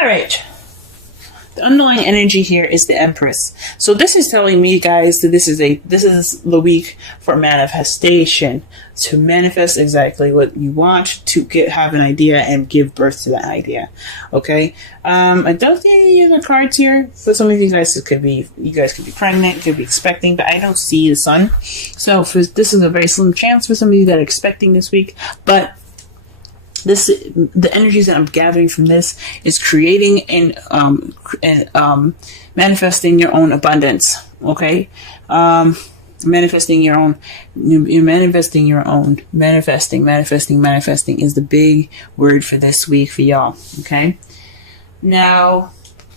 All right. The underlying energy here is the Empress. So this is telling me, guys, that this is the week for manifestation, to manifest exactly what you want, to have an idea and give birth to that idea. Okay. I don't see any of the cards here. For some of you guys, you guys could be pregnant, could be expecting, but I don't see the sun. So this is a very slim chance for some of you that are expecting this week, but the energies that I'm gathering from this is creating and manifesting your own abundance. Okay, manifesting your own. Manifesting is the big word for this week for y'all. Okay, now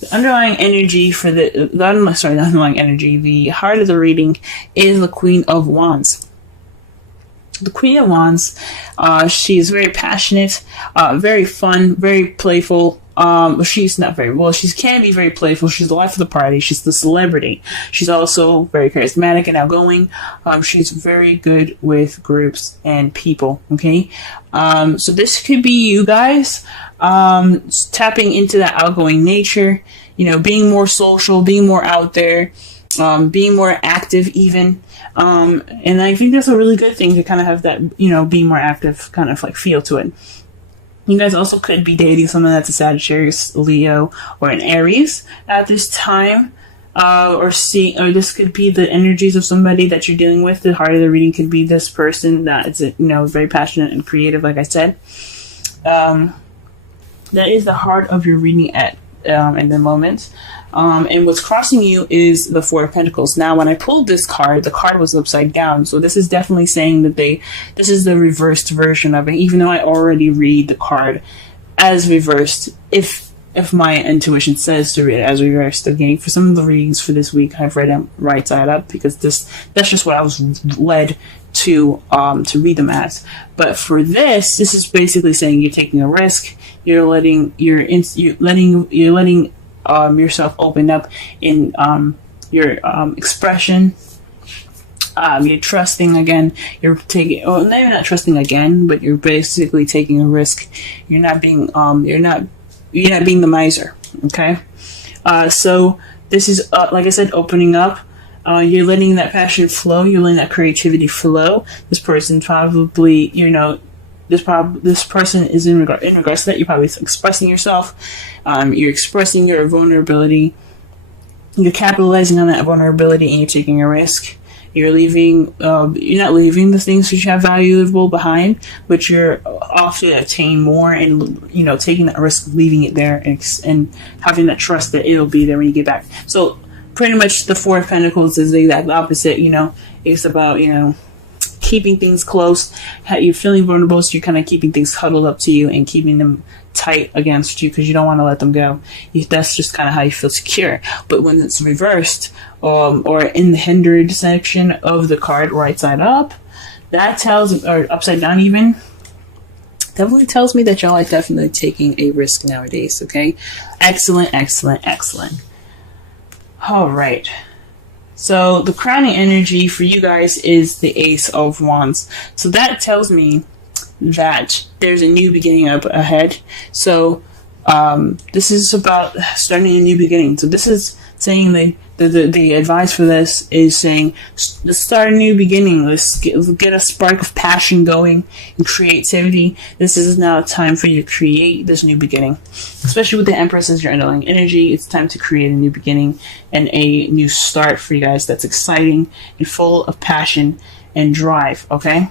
the underlying energy for the underlying energy, the heart of the reading is the Queen of Wands. The Queen of Wands, she is very passionate, very fun, very playful. She's not very well. She can be very playful. She's the life of the party. She's the celebrity. She's also very charismatic and outgoing. She's very good with groups and people. Okay, so this could be you guys tapping into that outgoing nature. You know, being more social, being more out there, being more active even. And I think that's a really good thing to kind of have that, you know, be more active kind of like feel to it. You guys also could be dating someone that's a Sagittarius, Leo, or an Aries at this time. Or this could be the energies of somebody that you're dealing with. The heart of the reading could be this person that is, you know, very passionate and creative, like I said. That is the heart of your reading in the moment. And what's crossing you is the Four of Pentacles. Now, when I pulled this card, the card was upside down. So this is definitely saying that this is the reversed version of it, even though I already read the card as reversed. If my intuition says to read it as reversed, again, for some of the readings for this week, I've read them right side up because that's just what I was led to read them as. But for this is basically saying you're taking a risk. You're letting yourself open up in your expression. You're trusting again. You're not trusting again, but you're basically taking a risk. You're not being the miser. Okay. So this is like I said, opening up. You're letting that passion flow. You're letting that creativity flow. This person probably, you know, this person is in regards to that. You're probably expressing yourself. You're expressing your vulnerability. You're capitalizing on that vulnerability, and you're taking a risk. You're leaving. You're not leaving the things that you have valuable behind, but you're off to attain more, and you know, taking that risk, leaving it there, and having that trust that it'll be there when you get back. So, pretty much, the Four of Pentacles is the exact opposite. You know, it's about, you know, keeping things close. You're feeling vulnerable, so you're kind of keeping things huddled up to you and keeping them tight against you because you don't want to let them go. That's just kind of how you feel secure. But when it's reversed, or in the hindered section of the card, right side up, that tells, or upside down even, definitely tells me that y'all are definitely taking a risk nowadays. Okay, excellent. All right. So the crowning energy for you guys is the Ace of Wands. So that tells me that there's a new beginning up ahead. So this is about starting a new beginning. So this is saying the advice for this is saying, let's start a new beginning. Let's get a spark of passion going and creativity. This is now time for you to create this new beginning. Especially with the Empress as your underlying energy, it's time to create a new beginning and a new start for you guys that's exciting and full of passion and drive, okay?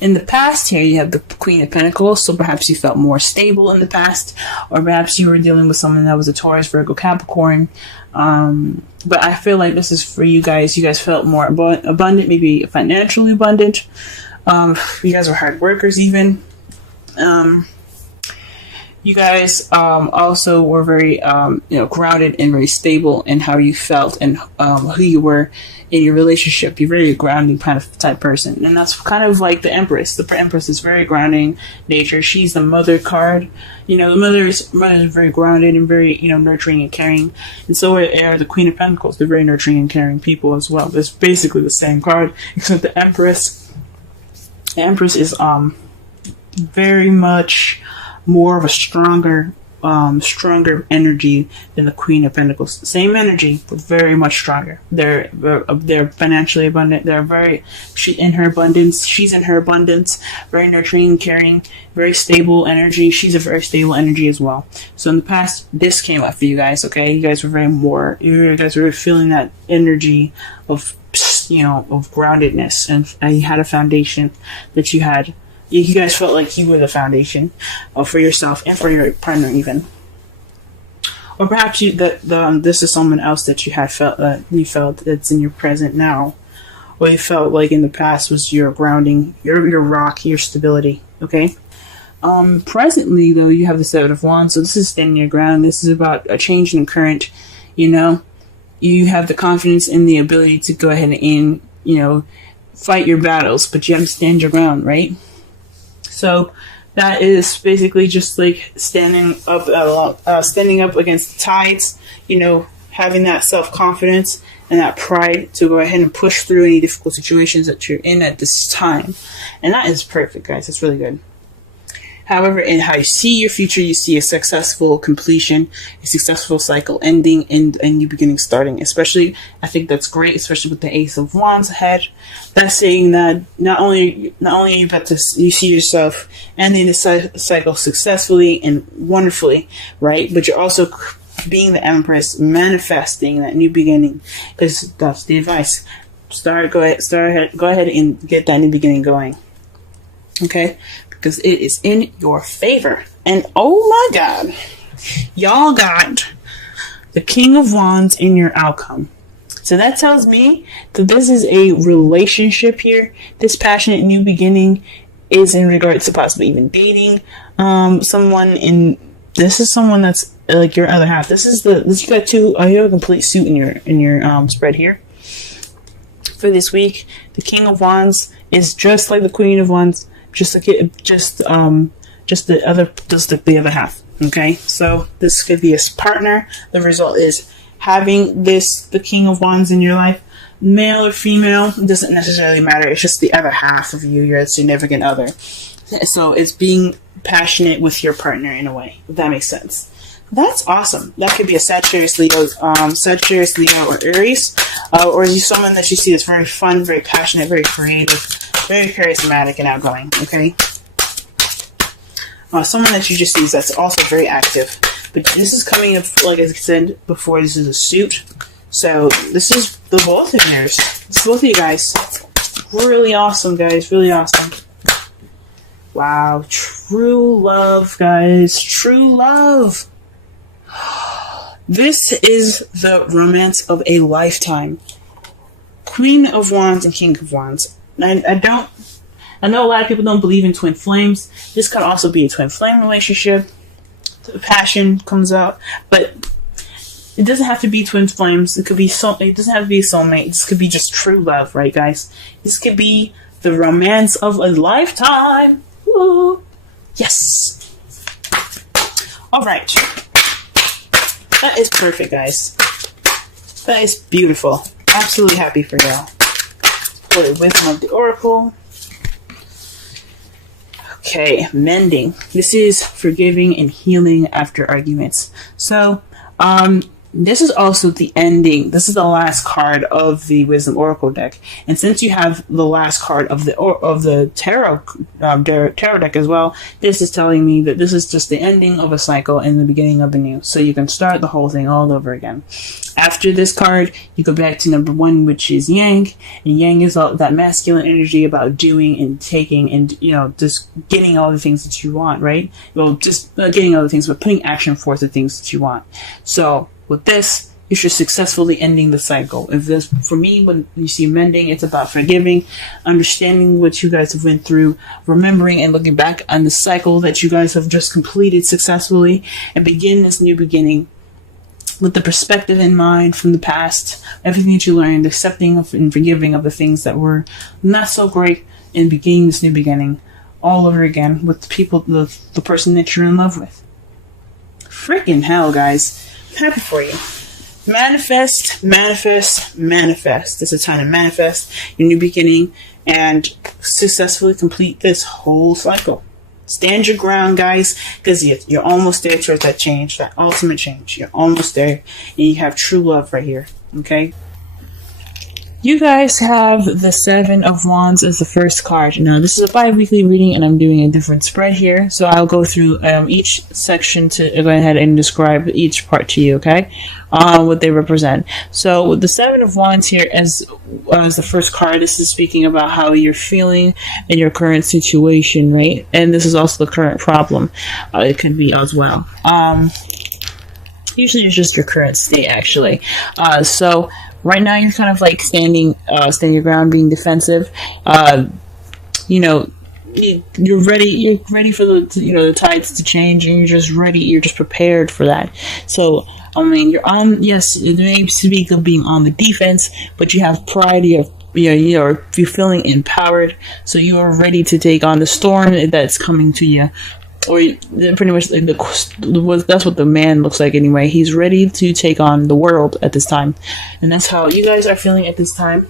In the past here, you have the Queen of Pentacles, so perhaps you felt more stable in the past, or perhaps you were dealing with someone that was a Taurus, Virgo, Capricorn. But I feel like this is for you guys. You guys felt more abundant, maybe financially abundant. You guys are hard workers even. You guys also were very grounded and very stable in how you felt and who you were in your relationship. You're very grounding kind of type person, and that's kind of like the Empress. The Empress is very grounding nature. She's the mother card. You know, the mother is very grounded and very, nurturing and caring, and so are the Queen of Pentacles. They're very nurturing and caring people as well. It's basically the same card, except the Empress. The Empress is very much more of a stronger energy than the Queen of Pentacles. Same energy, but very much stronger. They're financially abundant. She's in her abundance. Very nurturing, caring, very stable energy. She's a very stable energy as well. So in the past, this came up for you guys. Okay, you guys were feeling that energy of groundedness, and you had a foundation that you had. You guys felt like you were the foundation for yourself and for your partner, even. Or perhaps this is someone else that you felt that's in your present now, or you felt like in the past was your grounding, your rock, your stability. Okay. Presently, though, you have the Seven of Wands, so this is standing your ground. This is about a change in current. You have the confidence and the ability to go ahead and fight your battles, but you have to stand your ground, right? So that is basically just like standing up against the tides, having that self-confidence and that pride to go ahead and push through any difficult situations that you're in at this time. And that is perfect, guys. That's really good. However, in how you see your future, you see a successful completion, a successful cycle ending, and a new beginning starting. Especially, I think that's great, especially with the Ace of Wands ahead. That's saying that not only are you about to you see yourself ending the cycle successfully and wonderfully, right? But you're also being the Empress, manifesting that new beginning. Because that's the advice. Go ahead and get that new beginning going. Okay. Because it is in your favor. And oh my God, y'all got the King of Wands in your outcome. So that tells me that this is a relationship here. This passionate new beginning is in regards to possibly even dating someone. This is someone that's like your other half. You got you have a complete suit in your spread here. For this week, the King of Wands is just like the Queen of Wands. Just the other half. Okay, so this could be a partner. The result is having the King of Wands in your life, male or female, it doesn't necessarily matter. It's just the other half of you, your significant other. So it's being passionate with your partner in a way, if that makes sense. That's awesome. That could be a Sagittarius, Leo, or Aries, or someone that you see that's very fun, very passionate, very creative, very charismatic and outgoing. Okay, someone that you just see that's also very active. But this is coming up, like I said before, this is a suit. So this is the both of yours. It's both of you guys. Really awesome, guys. Really awesome. Wow, true love, guys. True love. This is the romance of a lifetime. Queen of Wands and King of Wands. I know a lot of people don't believe in twin flames. This could also be a twin flame relationship. The passion comes out, but it doesn't have to be twin flames. It doesn't have to be a soulmate. This could be just true love, right, guys? This could be the romance of a lifetime. Woo! Yes. All right. That is perfect, guys. That is beautiful. Absolutely happy for y'all. For the wisdom of the Oracle. Okay, mending. This is forgiving and healing after arguments. So, this is also the ending. This is the last card of the Wisdom Oracle deck, and since you have the last card of the tarot deck as well, this is telling me that this is just the ending of a cycle and the beginning of a new. So you can start the whole thing all over again. After this card, you go back to number 1, which is Yang, and Yang is all that masculine energy about doing and taking, and just getting all the things that you want, right? Well, just getting all the things, but putting action forth the things that you want. So with this, you're successfully ending the cycle. For me, when you see mending, it's about forgiving, understanding what you guys have went through, remembering and looking back on the cycle that you guys have just completed successfully, and begin this new beginning with the perspective in mind from the past, everything that you learned, accepting and forgiving of the things that were not so great, and beginning this new beginning all over again with the people, the person that you're in love with. Freaking hell, guys. I'm happy for you. Manifest, manifest, manifest. It's a time to manifest your new beginning and successfully complete this whole cycle. Stand your ground, guys, because you're almost there towards that change, that ultimate change. You're almost there, and you have true love right here, okay? You guys have the Seven of Wands as the first card. Now, this is a bi-weekly reading, and I'm doing a different spread here, so I'll go through each section to go ahead and describe each part to you, okay? What they represent. So, with the Seven of Wands here as the first card, this is speaking about how you're feeling in your current situation, right? And this is also the current problem. It can be as well. Usually it's just your current state, actually. So right now you're kind of like standing your ground, being defensive. You know, you're ready for the tides to change, and you're just ready. You're just prepared for that. So I mean, you're on. Yes, it may speak of being on the defense, but you have pride. You're feeling empowered, so you are ready to take on the storm that's coming to you. Or pretty much like that's what the man looks like anyway. He's ready to take on the world at this time, and that's how you guys are feeling at this time.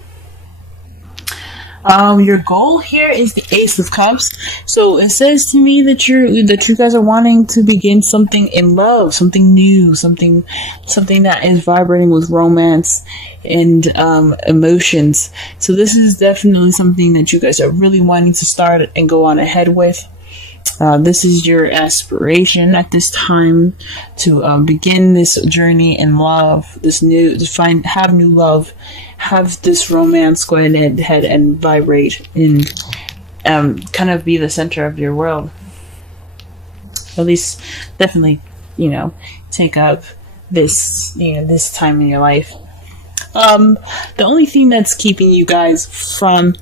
Your goal here is the Ace of Cups. So it says to me that you guys are wanting to begin something in love, something new, something that is vibrating with romance and emotions. So this is definitely something that you guys are really wanting to start and go on ahead with. This is your aspiration at this time to begin this journey in love, have new love, have this romance go ahead and vibrate and kind of be the center of your world. At least, definitely, take up this time in your life. The only thing that's keeping you guys from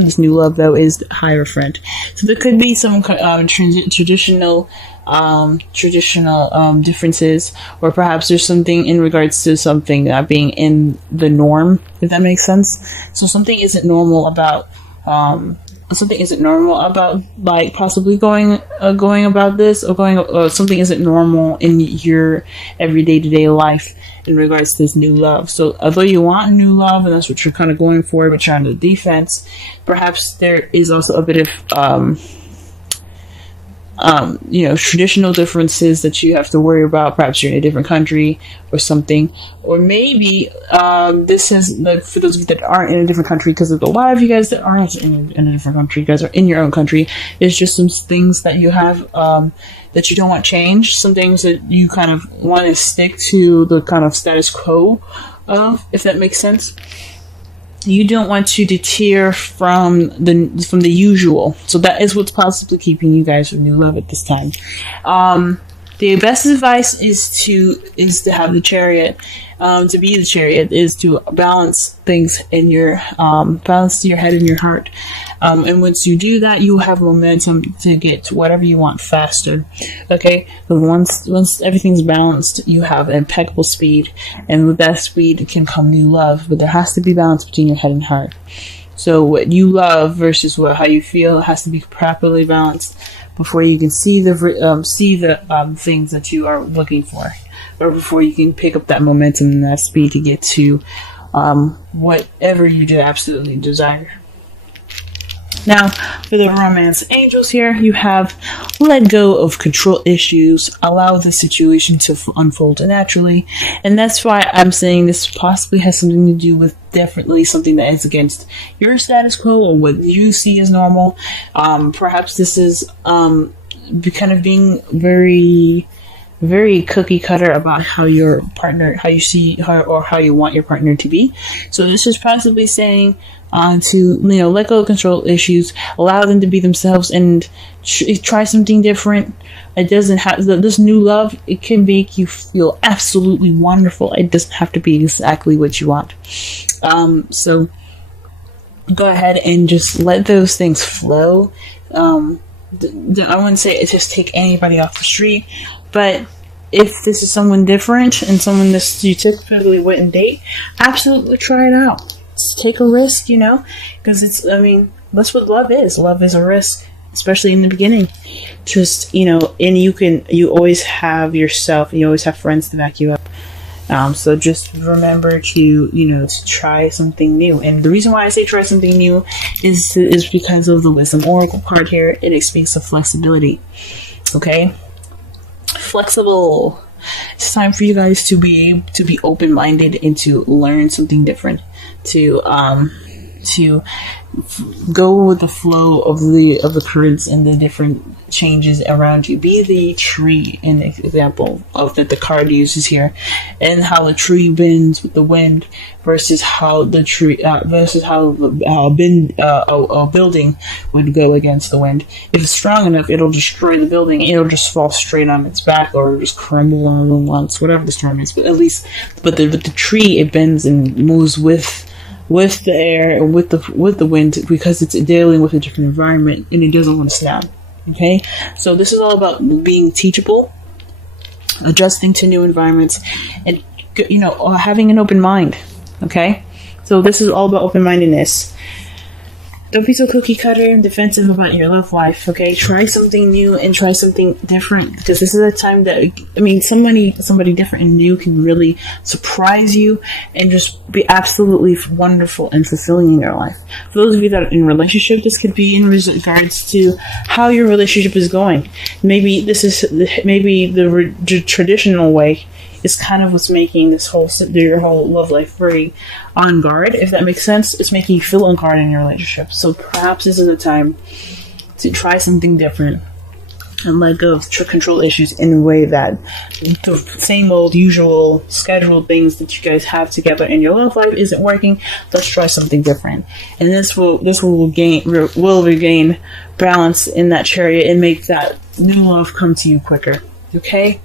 this new love, though, is the Hierophant. So there could be some traditional differences, or perhaps there's something in regards to something not being in the norm, if that makes sense. So something isn't normal about like possibly going about this, or something isn't normal in your everyday to-day life in regards to this new love. So although you want new love and that's what you're kind of going for, but you're on the defense, perhaps there is also a bit of traditional differences that you have to worry about. Perhaps you're in a different country or something, or maybe this is like for those of you that aren't in a different country, because there's a lot of you guys that aren't in a different country. You guys are in your own country. There's just some things that you have that you don't want change. Some things that you kind of want to stick to the kind of status quo of, if that makes sense. You don't want to deter from the usual. So that is what's possibly keeping you guys from new love at this time. The best advice is to have the Chariot. To be the Chariot is to balance things in your balance your head and your heart. And once you do that, you have momentum to get to whatever you want faster. Okay, but once everything's balanced, you have impeccable speed, and with that speed can come new love. But there has to be balance between your head and heart. So what you love versus how you feel has to be properly balanced before you can see the things that you are looking for, or before you can pick up that momentum and that speed to get to whatever you do absolutely desire. Now, for the romance angels here, you have let go of control issues, allow the situation to unfold naturally, and that's why I'm saying this possibly has something to do with definitely something that is against your status quo or what you see as normal. Perhaps this is kind of being very, very cookie cutter about how your partner, how you want your partner to be. So this is possibly saying to let go of control issues, allow them to be themselves, and try something different. It doesn't have this new love. It can make you feel absolutely wonderful. It doesn't have to be exactly what you want. So go ahead and just let those things flow. I wouldn't say it's just take anybody off the street, but if this is someone different and someone that you typically wouldn't date, absolutely try it out. Take a risk, because that's what love is. Love is a risk, especially in the beginning. Just, and you always have yourself, and you always have friends to back you up. So just remember to, to try something new. And the reason why I say try something new is because of the Wisdom Oracle card here. It speaks of flexibility. Okay? Flexible. It's time for you guys to be open-minded and to learn something different. To go with the flow of the currents and the different changes around you. Be the tree, an example of that the card uses here, and how the tree bends with the wind versus how the tree versus how a building would go against the wind. If it's strong enough, it'll destroy the building. It'll just fall straight on its back or just crumble on once, whatever the storm is. But at least, the tree, it bends and moves with the air and with the wind, because it's dealing with a different environment and it doesn't want to snap. Okay, so this is all about being teachable, adjusting to new environments, and having an open mind. Okay, so this is all about open-mindedness. Don't be so cookie cutter and defensive about your love life, okay? Try something new and try something different, because this is a time that, somebody different and new can really surprise you and just be absolutely wonderful and fulfilling in your life. For those of you that are in a relationship, this could be in regards to how your relationship is going. Maybe the traditional way is kind of what's making your whole love life very on guard, if that makes sense. It's making you feel on guard in your relationship. So perhaps this is a time to try something different and let go of control issues in a way that the same old usual scheduled things that you guys have together in your love life isn't working. Let's try something different, and this will regain balance in that chariot and make that new love come to you quicker. Okay.